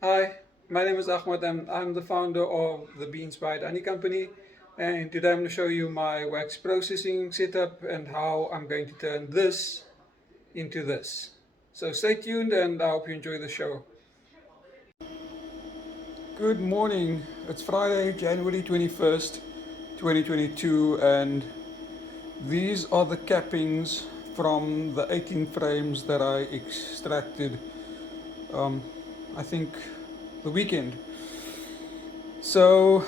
Hi, my name is Ahmed and I'm the founder of the Beeswax Honey Company. And today I'm going to show you my wax processing setup and how I'm going to turn this into this. So stay tuned and I hope you enjoy the show. Good morning. It's Friday, January 21st, 2022, and these are the cappings from the 18 frames that I extracted, um, I think, the weekend. So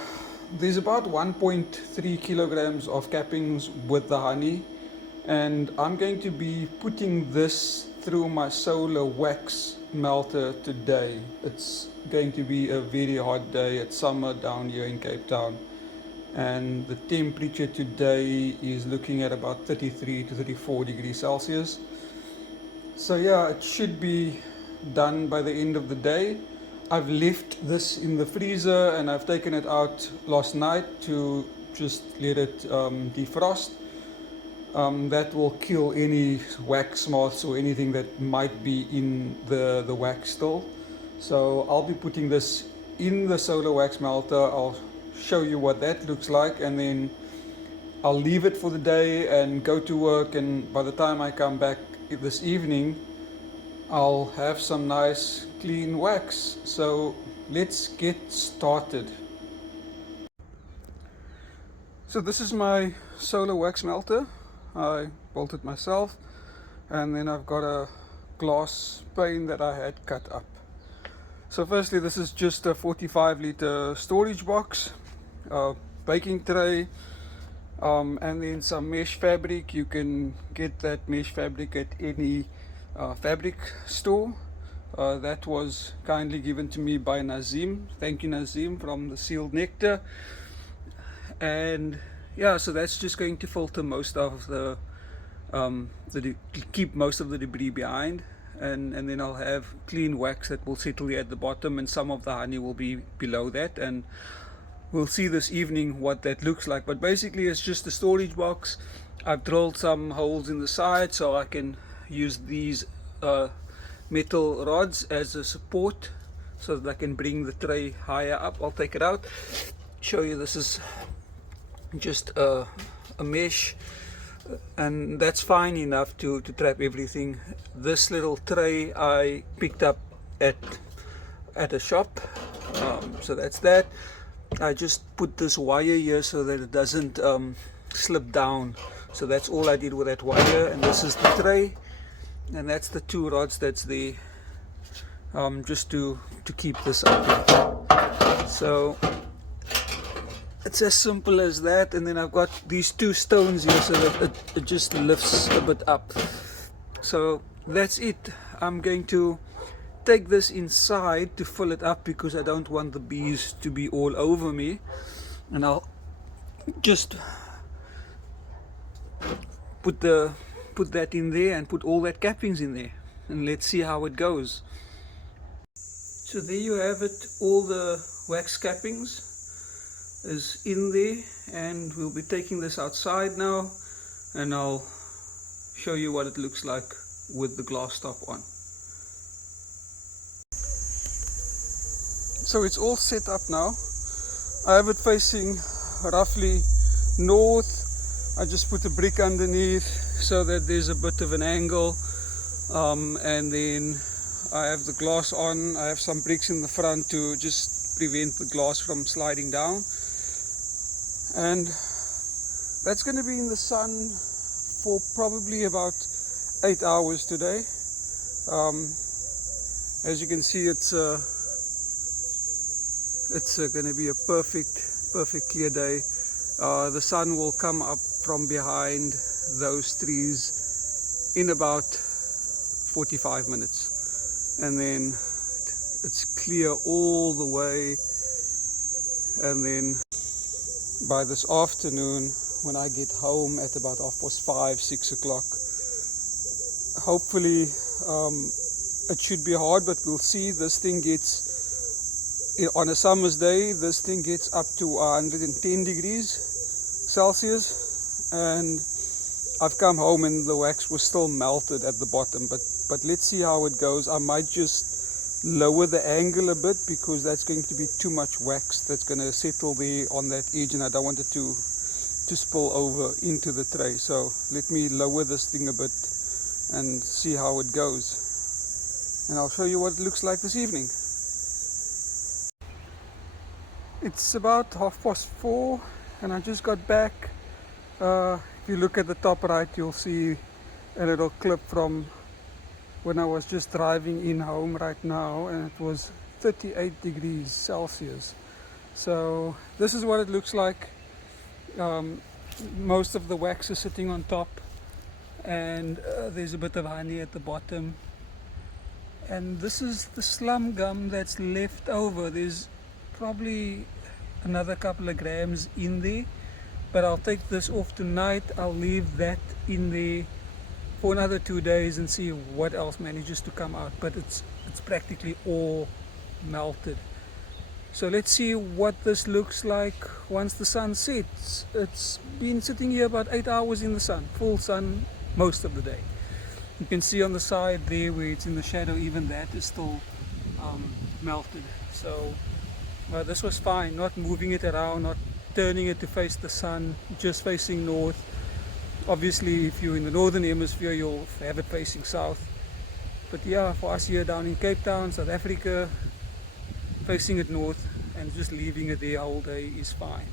there's about 1.3 kilograms of cappings with the honey, and I'm going to be putting this through my solar wax melter today. It's going to be a very hot day. It's summer down here in Cape Town, and the temperature today is looking at about 33 to 34 degrees Celsius. So yeah, it should be done by the end of the day. I've left this in the freezer and I've taken it out last night to just let it defrost. That will kill any wax moths or anything that might be in the wax still. So I'll be putting this in the solar wax melter. I'll show you what that looks like, and then I'll leave it for the day and go to work, and by the time I come back this evening I'll have some nice clean wax. So let's get started. So this is my solar wax melter. I built it myself, and then I've got a glass pane that I had cut up. So firstly, this is just a 45-liter storage box, a baking tray, and then some mesh fabric. You can get that mesh fabric at any fabric store. That was kindly given to me by Nazim. Thank you, Nazim, from the Sealed Nectar. And yeah, so that's just going to filter most of the keep most of the debris behind, and then I'll have clean wax that will settle here at the bottom, and some of the honey will be below that, and we'll see this evening what that looks like. But basically it's just a storage box. I've drilled some holes in the side so I can use these metal rods as a support so that I can bring the tray higher up. I'll take it out, show you. This is just a mesh, and that's fine enough to trap everything. This little tray I picked up at a shop, so that's that. I just put this wire here so that it doesn't slip down. So that's all I did with that wire, and this is the tray, and that's the two rods that's there, just to keep this up. So it's as simple as that. And then I've got these two stones here so that it just lifts a bit up. So that's it. I'm going to take this inside to fill it up because I don't want the bees to be all over me, and I'll just put that in there and put all that cappings in there, and let's see how it goes. So there you have it. All the wax cappings is in there, and we'll be taking this outside now, and I'll show you what it looks like with the glass top on. So it's all set up now. I have it facing roughly north. I just put a brick underneath so that there's a bit of an angle, and then I have the glass on. I have some bricks in the front to just prevent the glass from sliding down, and that's going to be in the sun for probably about 8 hours today. As you can see, it's going to be a perfect clear day. The sun will come up from behind those trees in about 45 minutes, and then it's clear all the way. And then by this afternoon, when I get home at about 5:30, 6 o'clock, hopefully it should be hard, but we'll see. This thing gets, on a summer's day, this thing gets up to 110 degrees Celsius, and I've come home and the wax was still melted at the bottom, but let's see how it goes. I might just lower the angle a bit, because that's going to be too much wax that's going to settle there on that edge, and I don't want it to spill over into the tray. So let me lower this thing a bit and see how it goes, and I'll show you what it looks like this evening. It's about 4:30 and I just got back. If you look at the top right, you'll see a little clip from when I was just driving in home right now, and it was 38 degrees Celsius. So this is what it looks like. Most of the wax is sitting on top, and there's a bit of honey at the bottom. And this is the slum gum that's left over. There's probably another couple of grams in there, but I'll take this off tonight. I'll leave that in there for another 2 days and see what else manages to come out, but it's practically all melted. So let's see what this looks like once the sun sets. It's been sitting here about 8 hours in the sun, full sun most of the day. You can see on the side there where it's in the shadow, even that is still melted. So this was fine, not moving it around, not turning it to face the sun, just facing north. Obviously if you're in the northern hemisphere you'll have it facing south, but yeah, for us here down in Cape Town, South Africa, facing it north and just leaving it there all day is fine.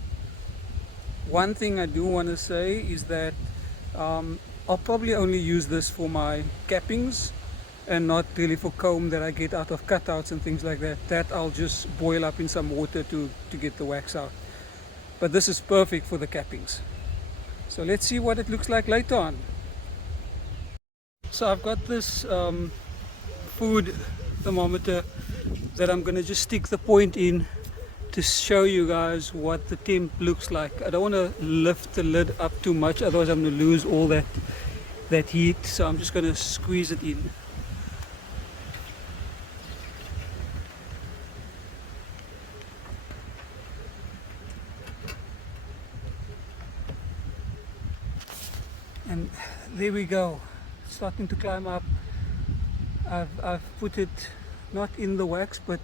One thing I do want to say is that I'll probably only use this for my cappings and not really for comb that I get out of cutouts and things like that. That I'll just boil up in some water to get the wax out. But this is perfect for the cappings. So let's see what it looks like later on. So I've got this food thermometer that I'm going to just stick the point in to show you guys what the temp looks like. I don't want to lift the lid up too much, otherwise I'm going to lose all that heat. So I'm just going to squeeze it in. And there we go, it's starting to climb up. I've put it not in the wax, but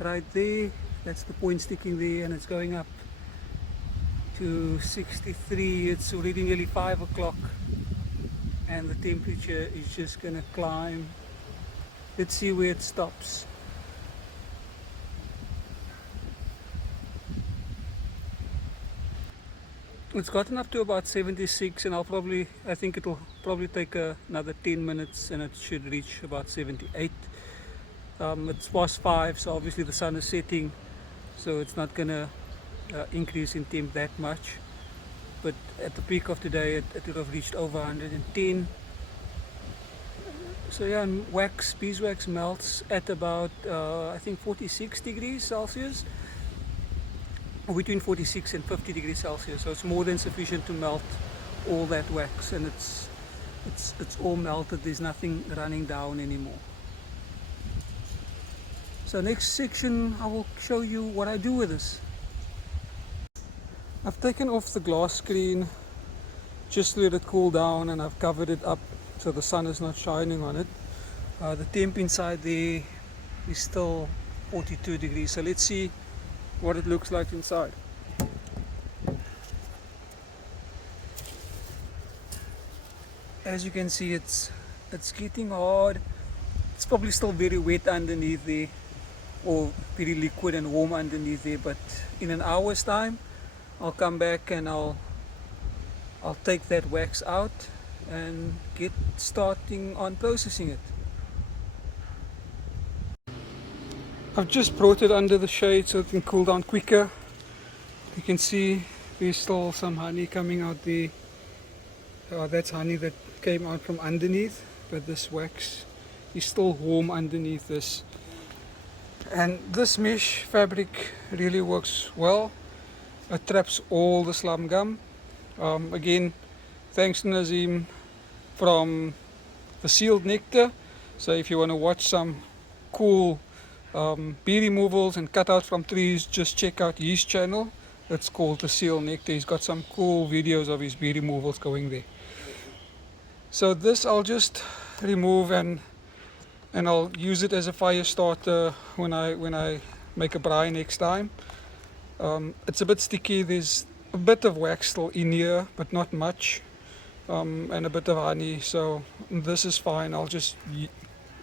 right there. That's the point sticking there, and it's going up to 63. It's already nearly 5 o'clock and the temperature is just gonna climb. Let's see where it stops. It's gotten up to about 76, and I think it'll probably take another 10 minutes and it should reach about 78. It's past 5, so obviously the sun is setting, so it's not gonna increase in temp that much. But at the peak of today it would have reached over 110. So yeah, and beeswax melts at about I think 46 degrees Celsius, between 46 and 50 degrees Celsius. So it's more than sufficient to melt all that wax, and it's all melted. There's nothing running down anymore. So next section I will show you what I do with this. I've taken off the glass screen just to let it cool down, and I've covered it up so the sun is not shining on it. The temp inside there is still 42 degrees. So let's see what it looks like inside. As you can see, it's getting hard. It's probably still very wet underneath there, or very liquid and warm underneath there, but in an hour's time I'll come back and I'll take that wax out and get starting on processing it. I've just brought it under the shade so it can cool down quicker. You can see there's still some honey coming out there. That's honey that came out from underneath, but this wax is still warm underneath this. And this mesh fabric really works well. It traps all the slum gum. Again, thanks to Nazim from the Sealed Nectar. So if you want to watch some cool bee removals and cutouts from trees, just check out his channel. It's called the Sealed Nectar. He's got some cool videos of his bee removals going there. So this I'll just remove and and I'll use it as a fire starter when I make a braai next time. It's a bit sticky. There's a bit of wax still in here, but not much, and a bit of honey. So this is fine. I'll just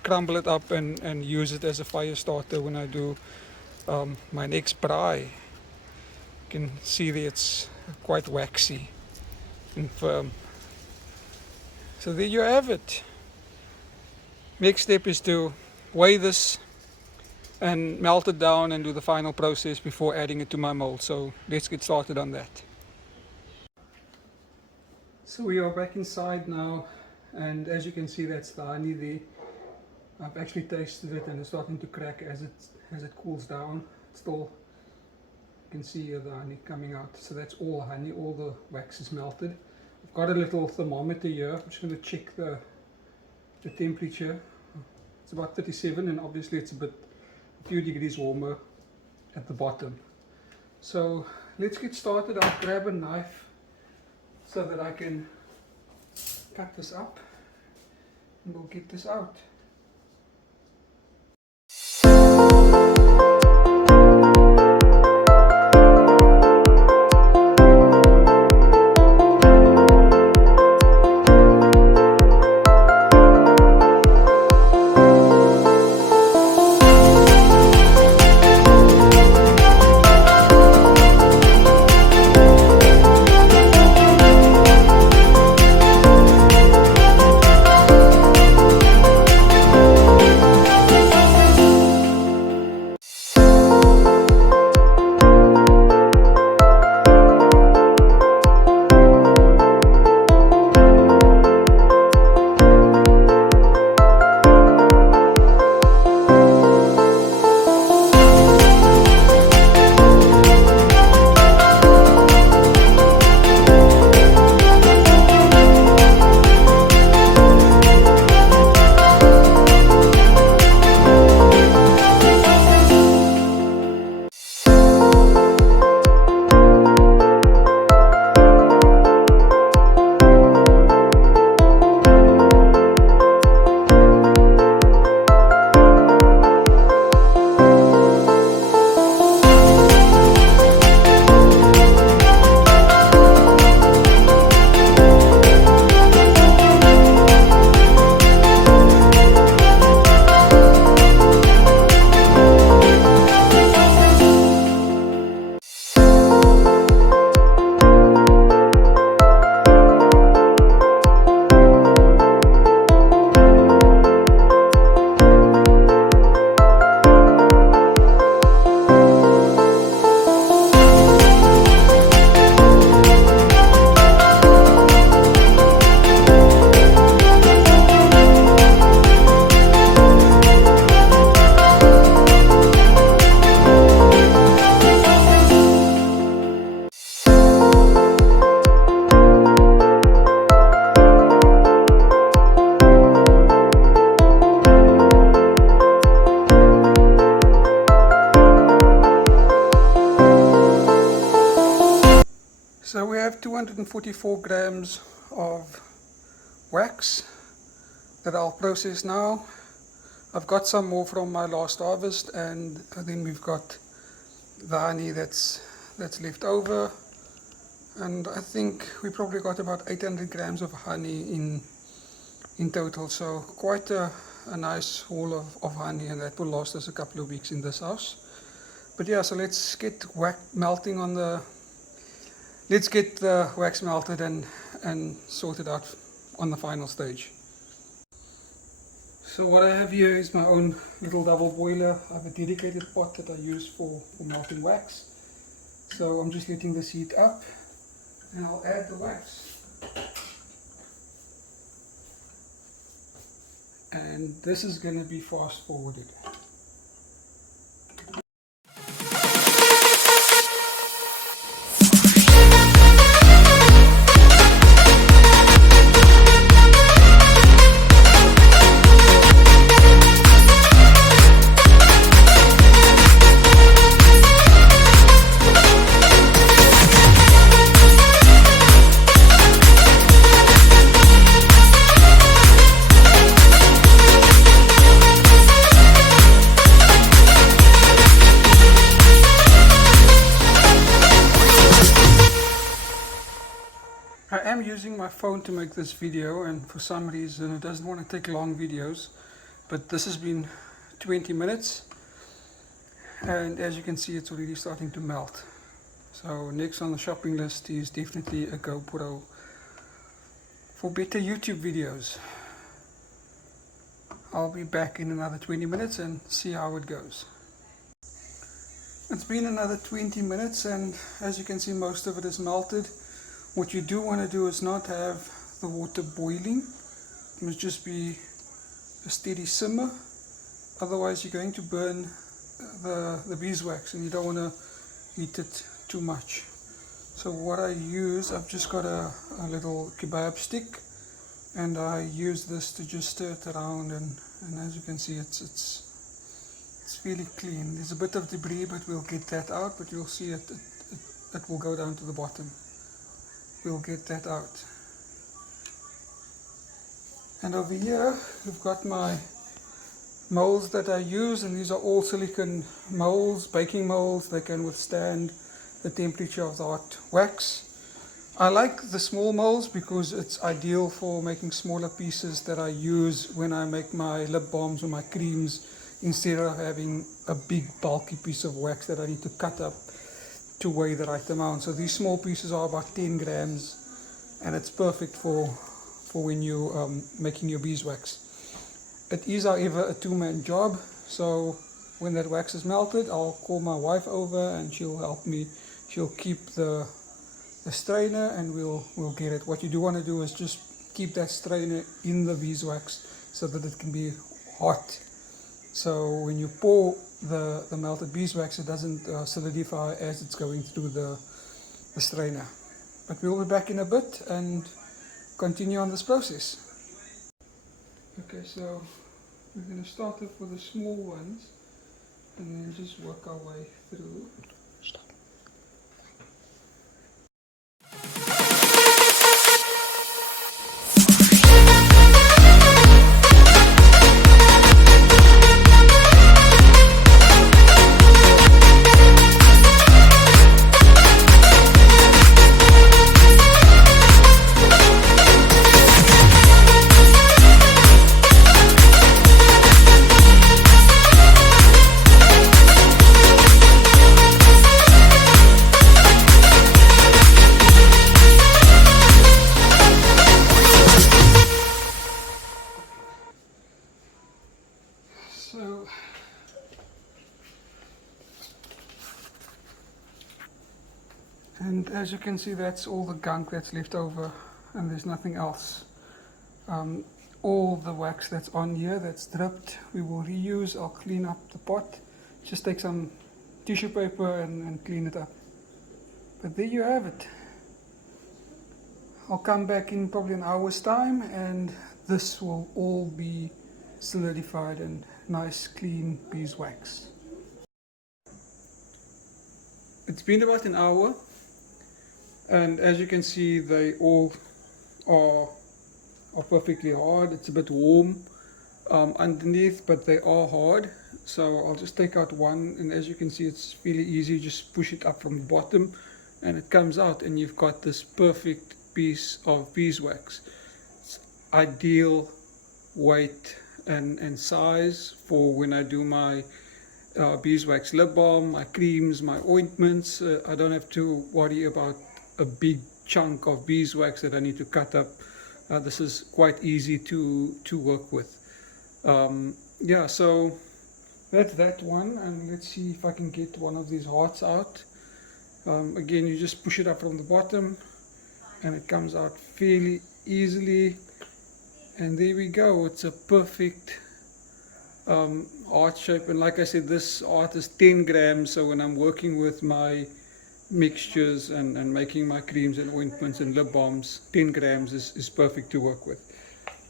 crumble it up and use it as a fire starter when I do my next braai. You can see that it's quite waxy and firm. So there you have it. Next step is to weigh this and melt it down and do the final process before adding it to my mold. So let's get started on that. So we are back inside now, and as you can see, that's the honey there. I've actually tasted it and it's starting to crack as it cools down. Still, you can see the honey coming out. So that's all honey, all the wax is melted. I've got a little thermometer here. I'm just going to check the temperature. It's about 37, and obviously it's a few degrees warmer at the bottom. So let's get started. I'll grab a knife so that I can cut this up, and we'll get this out. So we have 244 grams of wax that I'll process now. I've got some more from my last harvest, and then we've got the honey that's left over, and I think we probably got about 800 grams of honey in total, so quite a nice haul of honey, and that will last us a couple of weeks in this house. But yeah, so let's get melting on the let's get the wax melted and sorted out on the final stage. So what I have here is my own little double boiler. I have a dedicated pot that I use for melting wax. So I'm just letting this heat up, and I'll add the wax. And this is going to be fast forwarded. am using my phone to make this video, and for some reason it doesn't want to take long videos, but this has been 20 minutes and as you can see it's already starting to melt. So next on the shopping list is definitely a GoPro for better YouTube videos. I'll be back in another 20 minutes and see how it goes. It's been another 20 minutes and as you can see most of it is melted. What you do want to do is not have the water boiling. It must just be a steady simmer. Otherwise you're going to burn the beeswax and you don't want to heat it too much. So what I use, I've just got a little kebab stick and I use this to just stir it around and as you can see it's fairly clean. There's a bit of debris but we'll get that out, but you'll see it will go down to the bottom. We'll get that out. And over here we've got my molds that I use, and these are all silicone molds, baking molds. They can withstand the temperature of the hot wax. I like the small molds because it's ideal for making smaller pieces that I use when I make my lip balms or my creams, instead of having a big bulky piece of wax that I need to cut up to weigh the right amount. So these small pieces are about 10 grams and it's perfect for when you're making your beeswax. It is however a two-man job, so when that wax is melted I'll call my wife over and she'll help me. She'll keep the strainer and we'll get it. What you do want to do is just keep that strainer in the beeswax so that it can be hot. So when you pour the melted beeswax, it doesn't solidify as it's going through the strainer. But we'll be back in a bit and continue on this process. Okay, so we're going to start off with the small ones and then just work our way through. And as you can see, that's all the gunk that's left over and there's nothing else. All the wax that's on here that's dripped we will reuse. I'll clean up the pot, just take some tissue paper and clean it up. But there you have it. I'll come back in probably an hour's time and this will all be solidified and nice clean beeswax. It's been about an hour and as you can see they all are perfectly hard. It's a bit warm underneath, but they are hard. So I'll just take out one and as you can see it's really easy. Just push it up from the bottom and it comes out and you've got this perfect piece of beeswax. It's ideal weight and size for when I do my beeswax lip balm, my creams, my ointments. I don't have to worry about a big chunk of beeswax that I need to cut up. This is quite easy to work with. Yeah, so that's that one, and let's see if I can get one of these hearts out. Again, you just push it up from the bottom and it comes out fairly easily, and there we go. It's a perfect heart shape, and like I said, this heart is 10 grams, so when I'm working with my mixtures and making my creams and ointments and lip balms, 10 grams is perfect to work with.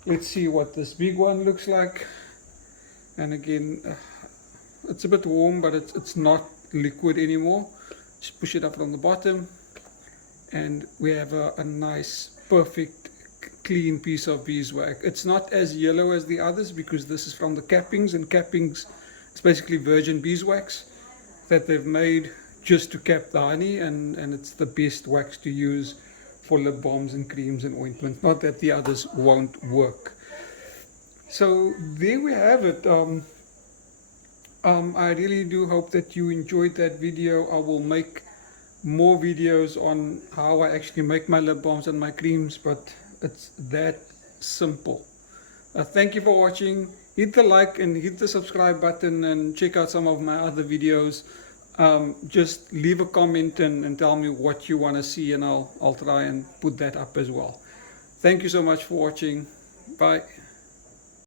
Let's see what this big one looks like. And again, it's a bit warm, but it's not liquid anymore. Just push it up from the bottom and we have a nice perfect clean piece of beeswax. It's not as yellow as the others because this is from the cappings, and cappings is basically virgin beeswax that they've made just to cap the honey, and it's the best wax to use for lip balms and creams and ointments. Not that the others won't work. So there we have it. I really do hope that you enjoyed that video. I will make more videos on how I actually make my lip balms and my creams, but it's that simple. Thank you for watching. Hit the like and hit the subscribe button and check out some of my other videos. Just leave a comment and tell me what you want to see, and I'll try and put that up as well. Thank you so much for watching. Bye.